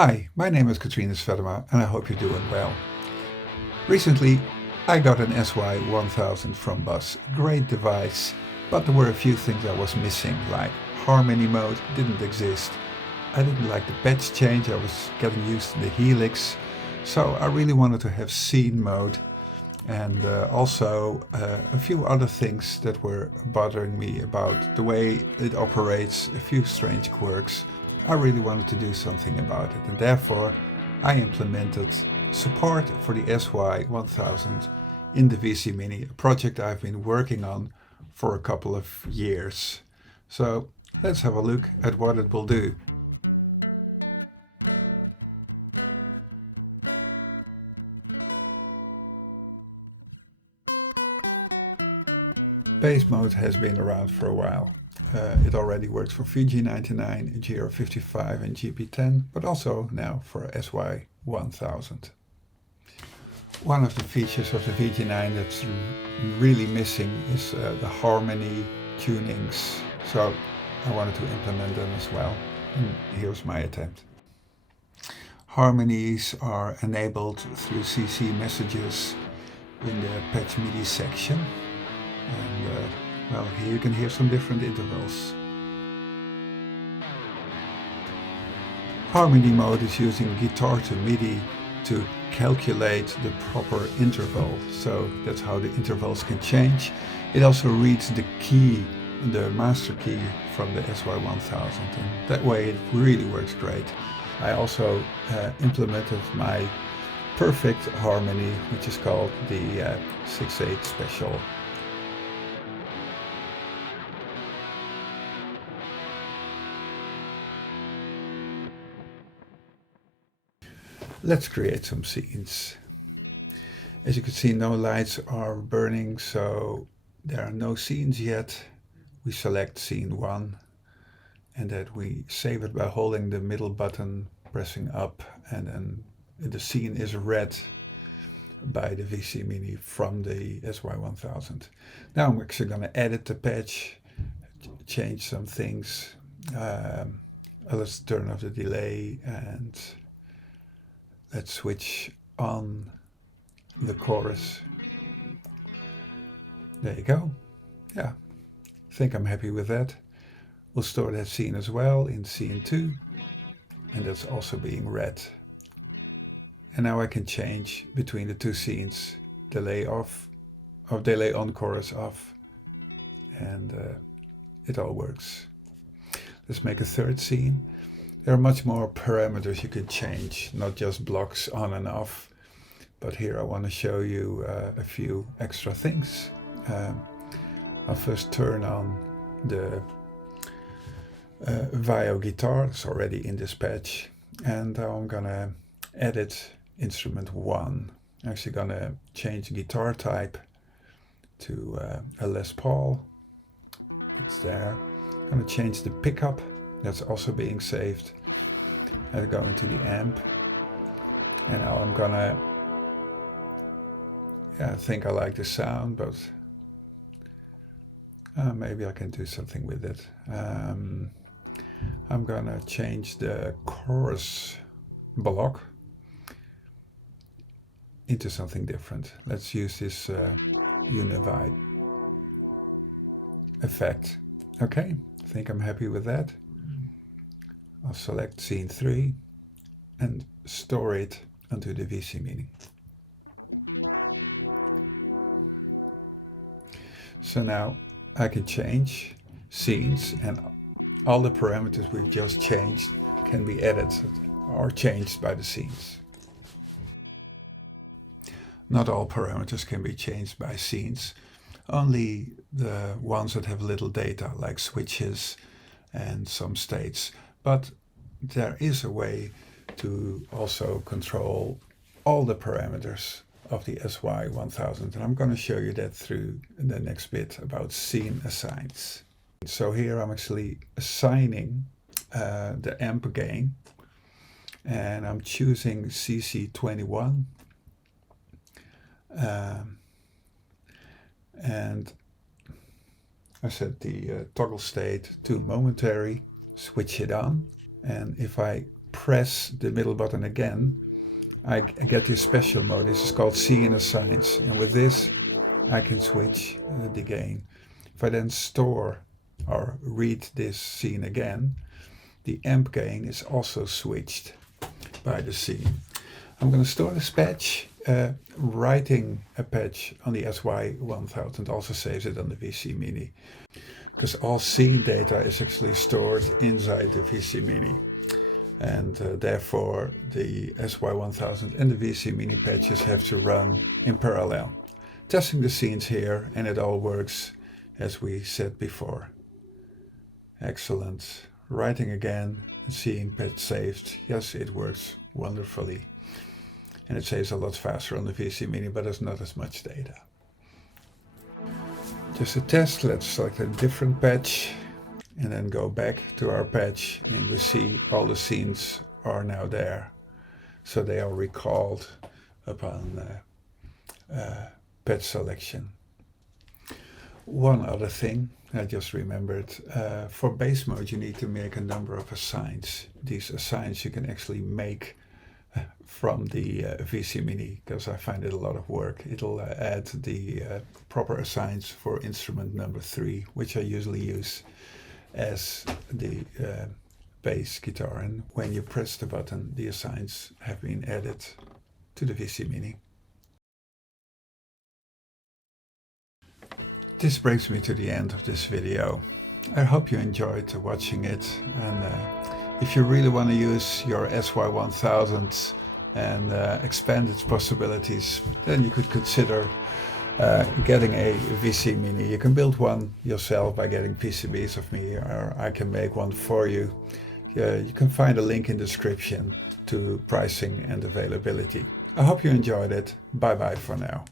Hi, my name is Katrina Svedema and I hope you're doing well. Recently I got an SY-1000 from Bus, a great device, but there were a few things I was missing, like harmony mode didn't exist. I didn't like the patch change, I was getting used to the helix, so I really wanted to have scene mode and also a few other things that were bothering me about the way it operates, a few strange quirks. I really wanted to do something about it, and therefore I implemented support for the SY-1000 in the VC Mini, a project I've been working on for a couple of years. So let's have a look at what it will do. Base mode has been around for a while. It already works for VG99, GR55 and GP10, but also now for SY-1000. One of the features of the VG9 that's really missing is the harmony tunings, so I wanted to implement them as well, and here's my attempt. Harmonies are enabled through CC messages in the patch MIDI section, and well, here you can hear some different intervals. Harmony mode is using guitar to MIDI to calculate the proper interval, so that's how the intervals can change. It also reads the key, the master key from the SY-1000, and that way it really works great. I also implemented my perfect harmony, which is called the 6/8 special. Let's create some scenes. As you can see, no lights are burning, so there are no scenes yet. We select scene 1 and that we save it by holding the middle button, pressing up, and then the scene is read by the VC Mini from the SY-1000. Now I'm actually going to edit the patch, change some things. Let's turn off the delay and let's switch on the chorus. There you go. Yeah, I think I'm happy with that. We'll store that scene as well in scene 2, and that's also being read. And now I can change between the two scenes, delay off, or delay on chorus off, and it all works. Let's make a third scene. There are much more parameters you can change, not just blocks on and off, but here I want to show you a few extra things. I'll first turn on the Vio guitar, it's already in this patch, and now I'm gonna edit instrument 1. I'm actually gonna change guitar type to a Les Paul. It's there. I'm gonna change the pickup, that's also being saved. I go into the amp, and now I'm gonna, I think I like the sound, but maybe I can do something with it. I'm gonna change the chorus block into something different. Let's use this Univide effect. Okay, I think I'm happy with that. I'll select scene 3 and store it onto the VC Mini. So now I can change scenes, and all the parameters we've just changed can be edited or changed by the scenes. Not all parameters can be changed by scenes, only the ones that have little data, like switches and some states. But there is a way to also control all the parameters of the SY-1000, and I'm going to show you that through the next bit about scene assigns. So here I'm actually assigning the amp gain, and I'm choosing CC21, and I set the toggle state to momentary, switch it on, and if I press the middle button again, I get this special mode. This is called Scene Assigns, and with this I can switch the gain. If I then store or read this scene again, the amp gain is also switched by the scene. I'm going to store this patch. Writing a patch on the SY-1000 also saves it on the VC Mini, because all scene data is actually stored inside the VC Mini, and therefore the SY-1000 and the VC Mini patches have to run in parallel. Testing the scenes here, and it all works as we said before. Excellent. Writing again and seeing patch saved. Yes, it works wonderfully. And it saves a lot faster on the VC Mini, but there's not as much data. Just a test, let's select a different patch and then go back to our patch, and we see all the scenes are now there. So they are recalled upon patch selection. One other thing I just remembered, for base mode you need to make a number of assigns. These assigns you can actually make from the VC Mini, because I find it a lot of work. It'll add the proper assigns for instrument number 3, which I usually use as the bass guitar, and when you press the button the assigns have been added to the VC Mini. This brings me to the end of this video. I hope you enjoyed watching it, and if you really want to use your SY-1000 and expand its possibilities, then you could consider getting a VC Mini. You can build one yourself by getting PCBs of me, or I can make one for you. You can find a link in the description to pricing and availability. I hope you enjoyed it. Bye bye for now.